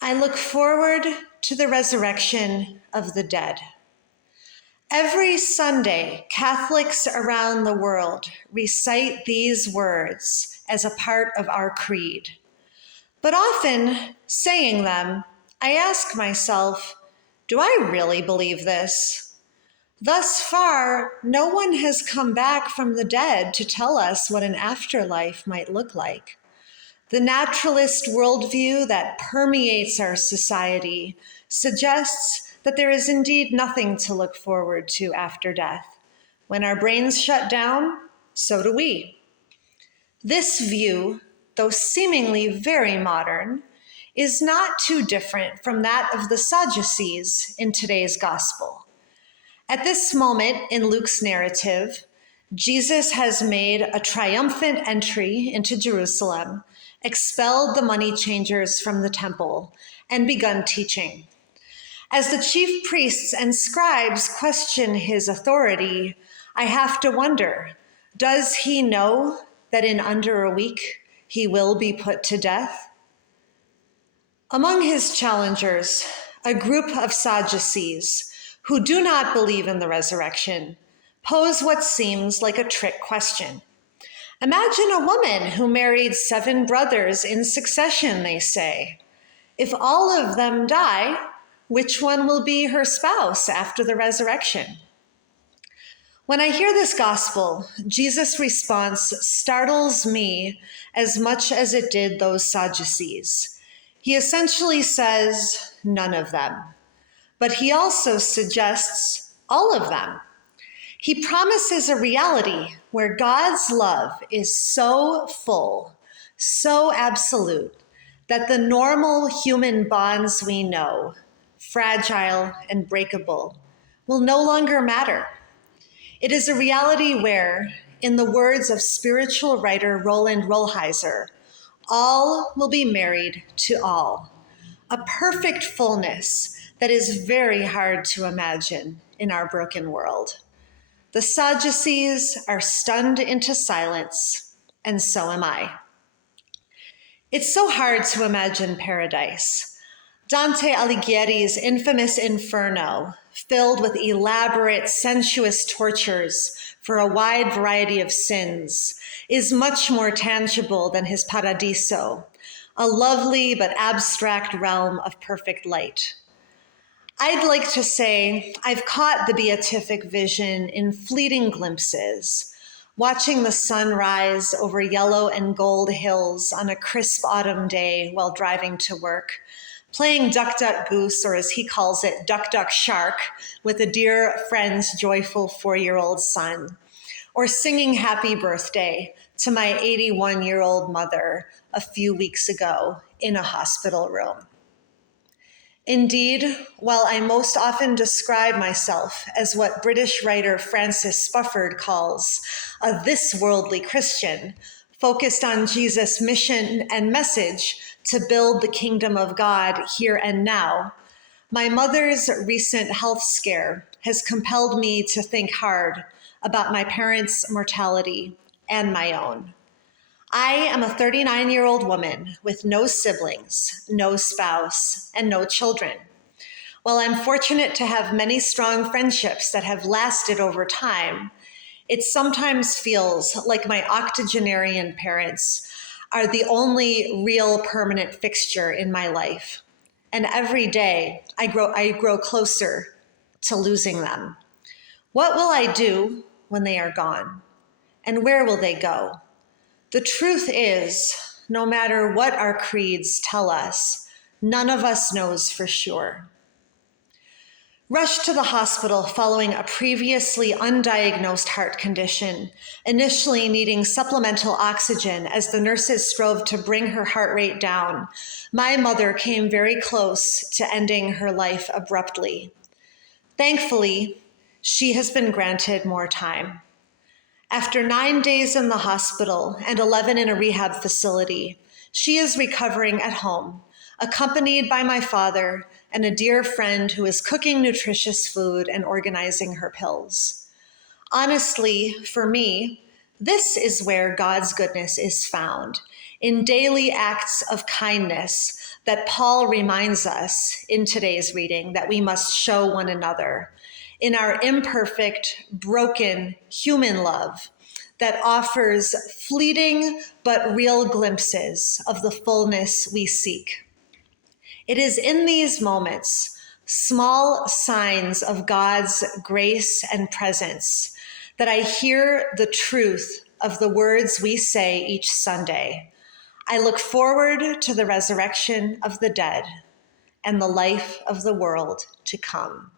I look forward to the resurrection of the dead. Every Sunday, Catholics around the world recite these words as a part of our creed. But often, saying them, I ask myself, do I really believe this? Thus far, no one has come back from the dead to tell us what an afterlife might look like. The naturalist worldview that permeates our society suggests that there is indeed nothing to look forward to after death. When our brains shut down, so do we. This view, though seemingly very modern, is not too different from that of the Sadducees in today's gospel. At this moment in Luke's narrative, Jesus has made a triumphant entry into Jerusalem, expelled the money changers from the temple, and begun teaching. As the chief priests and scribes question his authority, I have to wonder, does he know that in under a week he will be put to death? Among his challengers, a group of Sadducees who do not believe in the resurrection pose what seems like a trick question. Imagine a woman who married 7 brothers in succession, they say. If all of them die, which one will be her spouse after the resurrection? When I hear this gospel, Jesus' response startles me as much as it did those Sadducees. He essentially says, none of them. But he also suggests all of them. He promises a reality where God's love is so full, so absolute, that the normal human bonds we know, fragile and breakable, will no longer matter. It is a reality where, in the words of spiritual writer Roland Rollheiser, all will be married to all, a perfect fullness that is very hard to imagine in our broken world. The Sadducees are stunned into silence, and so am I. It's so hard to imagine paradise. Dante Alighieri's infamous Inferno, filled with elaborate, sensuous tortures for a wide variety of sins, is much more tangible than his Paradiso, a lovely but abstract realm of perfect light. I'd like to say I've caught the beatific vision in fleeting glimpses, watching the sun rise over yellow and gold hills on a crisp autumn day while driving to work, playing Duck, Duck, Goose, or as he calls it, Duck, Duck, Shark, with a dear friend's joyful 4-year-old son, or singing Happy Birthday to my 81-year-old mother a few weeks ago in a hospital room. Indeed, while I most often describe myself as what British writer Francis Spufford calls a this-worldly Christian, focused on Jesus' mission and message to build the kingdom of God here and now, my mother's recent health scare has compelled me to think hard about my parents' mortality and my own. I am a 39-year-old woman with no siblings, no spouse, and no children. While I'm fortunate to have many strong friendships that have lasted over time, it sometimes feels like my octogenarian parents are the only real permanent fixture in my life. And every day I grow closer to losing them. What will I do when they are gone? And where will they go? The truth is, no matter what our creeds tell us, none of us knows for sure. Rushed to the hospital following a previously undiagnosed heart condition, initially needing supplemental oxygen as the nurses strove to bring her heart rate down, my mother came very close to ending her life abruptly. Thankfully, she has been granted more time. After 9 days in the hospital and 11 in a rehab facility, she is recovering at home, accompanied by my father and a dear friend who is cooking nutritious food and organizing her pills. Honestly, for me, this is where God's goodness is found, in daily acts of kindness that Paul reminds us in today's reading that we must show one another in our imperfect, broken human love that offers fleeting but real glimpses of the fullness we seek. It is in these moments, small signs of God's grace and presence, that I hear the truth of the words we say each Sunday. I look forward to the resurrection of the dead and the life of the world to come.